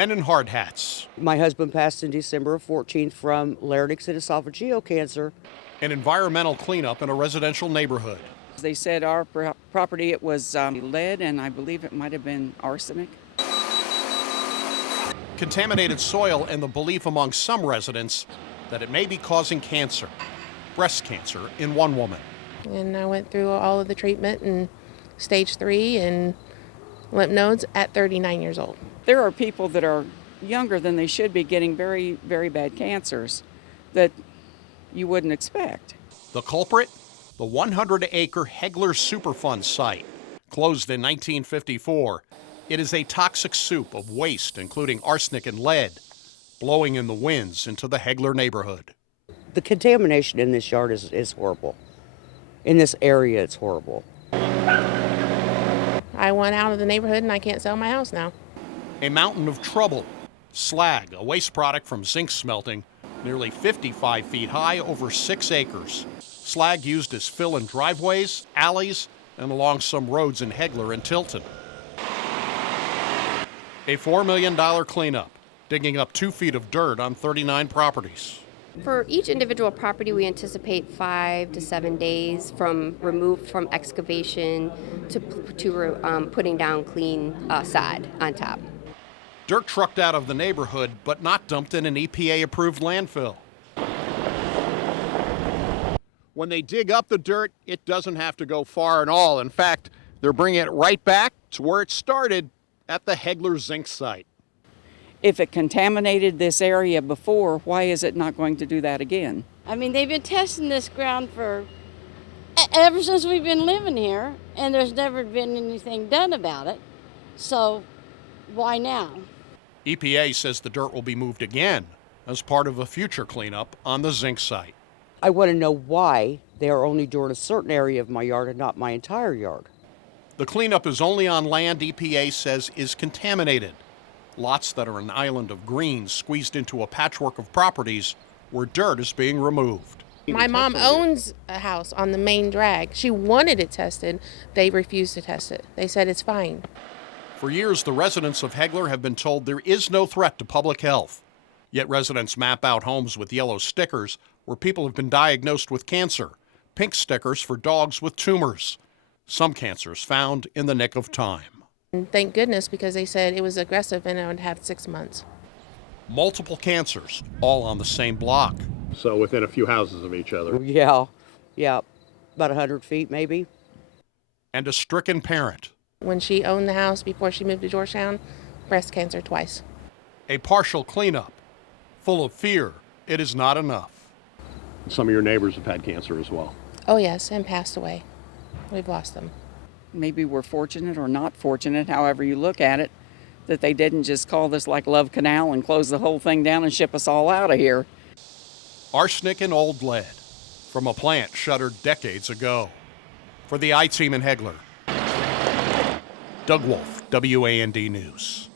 Men in hard hats. My husband passed in December of 14 from larynx and esophageal cancer. An environmental cleanup in a residential neighborhood. They said our property, it was lead, and I believe it might have been arsenic. Contaminated soil and the belief among some residents that it may be causing cancer. Breast cancer in one woman. And I went through all of the treatment and stage 3 and lymph nodes at 39 years old. There are people that are younger than they should be getting very, very bad cancers that you wouldn't expect. The culprit? The 100-acre Hegler Superfund site. Closed in 1954, it is a toxic soup of waste, including arsenic and lead, blowing in the winds into the Hegler neighborhood. The contamination in this yard is horrible. In this area, it's horrible. I went out of the neighborhood and I can't sell my house now. A mountain of trouble. Slag, a waste product from zinc smelting, nearly 55 feet high over 6 acres. Slag used as fill in driveways, alleys, and along some roads in Hegler and Tilton. A $4 million cleanup, digging up 2 feet of dirt on 39 properties. For each individual property, we anticipate 5 to 7 days from removed from excavation to putting down clean sod on top. Dirt trucked out of the neighborhood, but not dumped in an EPA-approved landfill. When they dig up the dirt, it doesn't have to go far at all. In fact, they're bringing it right back to where it started, at the Hegler zinc site. If it contaminated this area before, why is it not going to do that again? I mean, they've been testing this ground for ever since we've been living here, and there's never been anything done about it. So why now? EPA says the dirt will be moved again as part of a future cleanup on the zinc site. I want to know why they are only doing a certain area of my yard and not my entire yard. The cleanup is only on land EPA says is contaminated. Lots that are an island of green squeezed into a patchwork of properties where dirt is being removed. My mom owns a house on the main drag. She wanted it tested. They refused to test it. They said it's fine. For years, the residents of Hegler have been told there is no threat to public health. Yet residents map out homes with yellow stickers where people have been diagnosed with cancer, pink stickers for dogs with tumors. Some cancers found in the nick of time. And thank goodness, because they said it was aggressive and I would have 6 months. Multiple cancers, all on the same block. So within a few houses of each other. Yeah, about 100 feet maybe. And a stricken parent. When she owned the house before she moved to Georgetown, breast cancer twice. A partial cleanup. Full of fear, it is not enough. Some of your neighbors have had cancer as well. Oh yes, and passed away. We've lost them. Maybe we're fortunate or not fortunate, however you look at it, that they didn't just call this like Love Canal and close the whole thing down and ship us all out of here. Arsenic and old lead from a plant shuttered decades ago. For the I-Team in Hegler, Doug Wolfe, WAND News.